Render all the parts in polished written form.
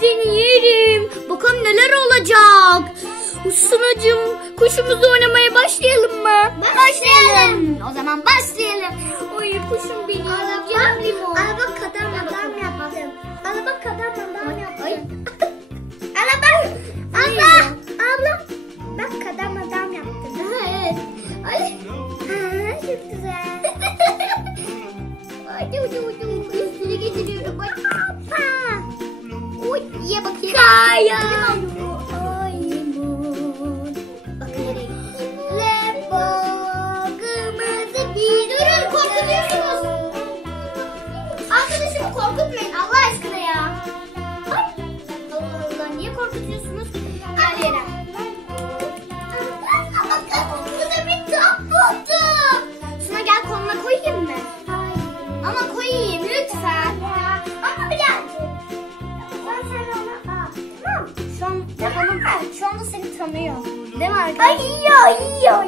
seni yerim. Bakalım neler olacak. Sunacığım, kuşumuzla oynamaya başlayalım mı? Başlayalım. O zaman başlayalım. Oy kuşum benim. Canım limon. Araba kadar madam yaptım. Araba kadar madam yaptım. Araba. Abla. Bak kadar madam yaptım. Evet. Ay. Çok güzel. Ay üstüne getiriyorum. Bak. Uy, ye bakayım. Kaya. Ay limon. Bak nereye gitti. Limon. Kırmızı bir. Durun, korkutuyorsunuz. Arkadaşımı korkutmayın Allah aşkına ya. Ay. Allah Allah, niye korkutuyorsunuz? Gel yere. Burada bir top buldum. Şuna gel, koluna koyayım mı? Hayır. Ama koyayım lütfen. Ama birazcık. Sen ona al. Tamam. Şu anda seni tanıyor. Değil mi arkadaşlar? Ay yiyor.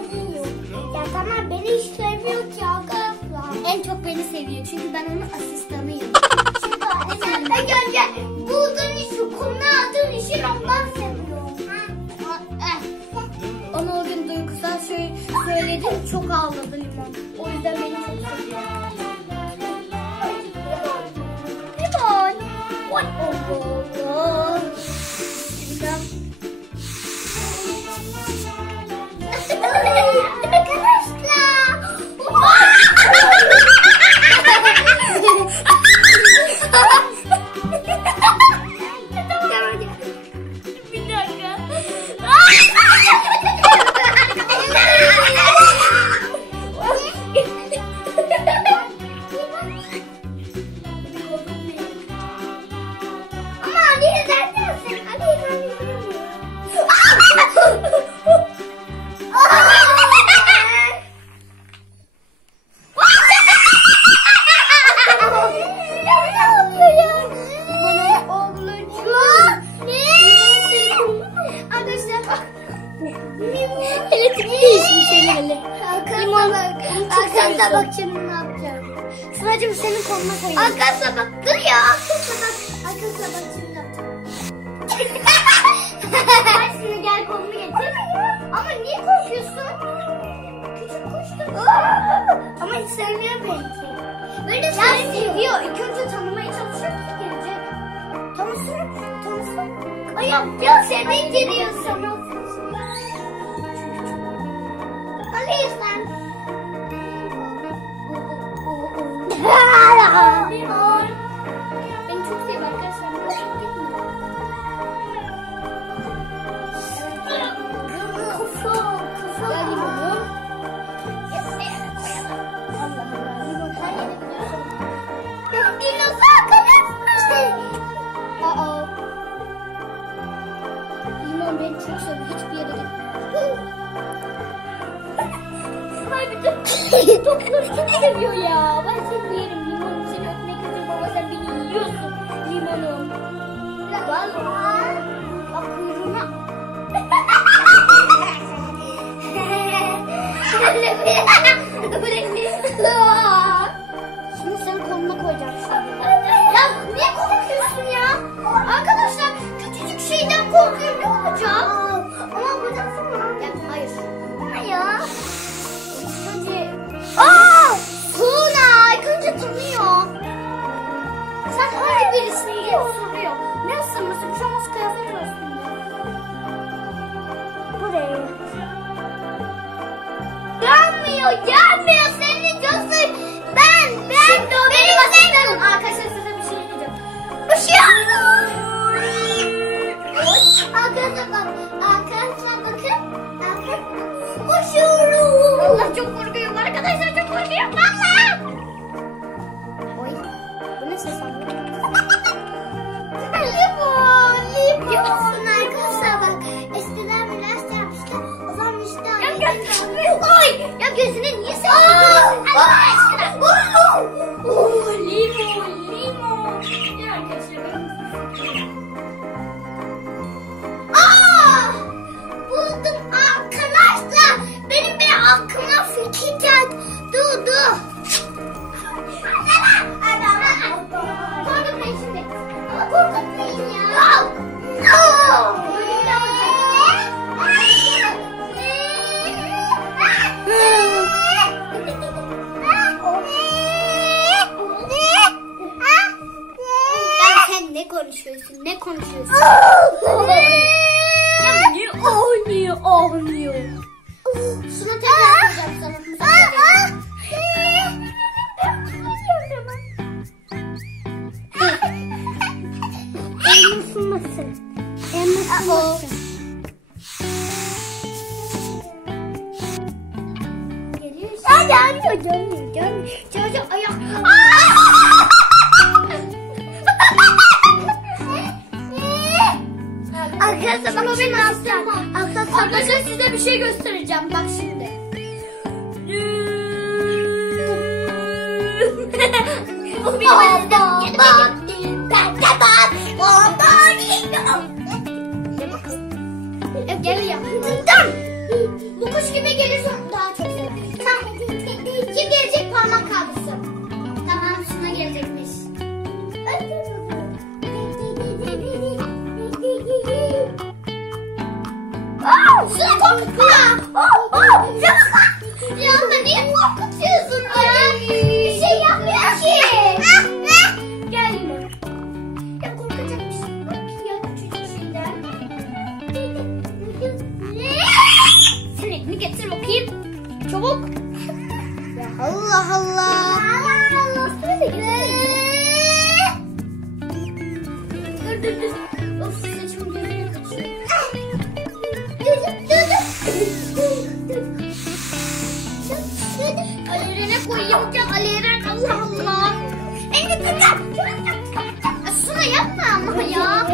Ya tamam, beni hiç sevmiyor ki arkadaşlar. En çok beni seviyor çünkü ben onun asistanıyım. Sen de önce bulduğun işi, koluna aldığın işi ondan seviyorum. Ona o gün duygusal şey söyledim, çok ağladı limon. O yüzden beni çok seviyor. Limon. Oy Allah. Bir dakika. Ama Ali izlersin. Ali izlersin. Arkasına bak şimdi ne yapacağım. Sıla'cığım senin koluna koyayım. Arkasına bak, dur ya. Arkasına bak şimdi yapacağım. Hadi şimdi gel kolunu getir. Ama niye korkuyorsun? Küçük kuştu. Ama hiç sevmiyor belki. Böyle Ya seviyor. İlk önce tanımaya çalışıyor ki gelecek. Tanısın. Ay ya sevmeyi geliyor sana. Ali sen. Limon. Beni çok seviyor arkadaşlar. Gel limon. Allah Allah. Limon her yere gidiyorsun. Dinozor kanıtlı. Aa. Limon beni çok seviyor. Hiçbir yere gitmiyor. Ay bir de topları çok seviyor ya. Ben seni yerim limon. Seni öpmek istiyorum ama sen beni yiyorsun limonum. Vallahi. Bak kuyruğuna. Şimdi senin koluna koyacağım şimdi. Ya niye korkuyorsun ya? Arkadaşlar küçücük şeyden korkuyorum, ne olacak? Ama bulacaksın mı? Ya, hayır. Ama ya. Önce Tuğla ilk önce tanıyor. sen öyle birisin diye soruyor. Ne ısırması? Bir şey olmaz, kıyafet var üstünde. Buraya. Gelmiyor seni gözü. Şimdi o benim asistanım. Arkadaşlar size bir şey diyeceğim. Uçuyorum. Arkadaşlar bakın. Uçuyorum. Allah çok korkuyorum arkadaşlar, çok korkuyorum valla. Oy. Bu ne ses anlıyor? Limon. Arkadaşlar bak. Eskiden biraz yapmışlar. O zaman işte. Oy. Ya gözüne niye ses alıyorsun? Allah aşkına. Limon. Ya arkadaşlar Buldum arkadaşlar. Benim bir aklıma fikir geldi. Dur. korkutmayın şimdi. Korkutmayın ya. konuşuyorsun? Ya oynuyor. Suna tekrar yapacağım sana. Elmasın. Geliyor. Gelmiyor. Çocuğum ayak. Arkadaşlar bak benim hastam. Arkadaşlar size bir şey göstereceğim. Bak şimdi. Bu Gel ya. Bu kuş gibi gelirse daha çok severim. Tamam. Kim gelecek parmak kaldırsın. Tamam Suna gelecekmiş. Suna korkutma. Ya ama niye korkutuyorsun ya? Bir şey yapmıyor ki. Gel yine. Ya korkacak bir şey yok ki ya küçücük şeyden. Sen elini getir bakayım. Çabuk. Ya Allah Allah. Dur. Of saçımın gözüne kaçıyor. Alevine koyacağım. Alevren Allah Allah. Suna yapma ama ya.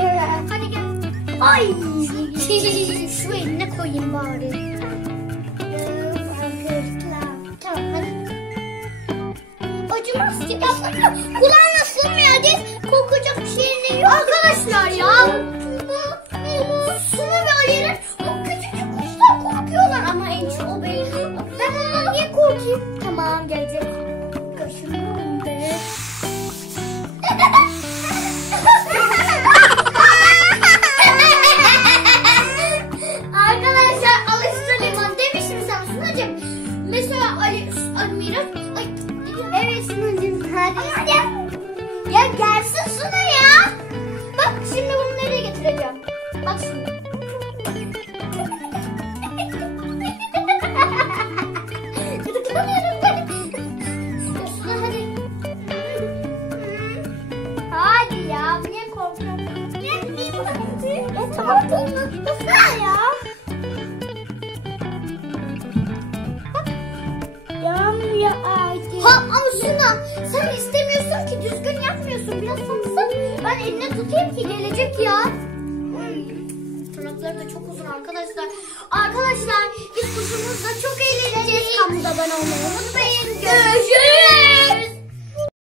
Hadi gel. Ay. Şu eline koyayım bari. Tamam hadi. Acımaz ki. Kulağına sığmıyor. Geç. Korkacak bir şeyin yok. Arkadaşlar ya. Suna ve Alevren o küçücük kuşlar korkuyorlar ama en çok o benim. Ben ondan niye korkayım? Tamam gelecek. Kaşınıyorum be. Arkadaşlar alıştırayım demiştim sana Sunacığım. Mesela Miraç. Evet Sunacığım hadi. Ya gelsin Suna ya. Bak şimdi bunu nereye getireceğim? Bak şimdi. Suna hadi. Hadi ya niye korkuyorsun? Tamam Suna ya. Yanmıyor artık. Ha ama Suna sen istemiyorsun ki düzgün yapmıyorsun. Biraz saksın. Ben eline tutayım ki gelecek ya. Tırnakları da çok uzun arkadaşlar. Arkadaşlar biz kuşumuzla çok eğleneceğiz. Kanalımıza abone olmayı unutmayın. Görüşürüz.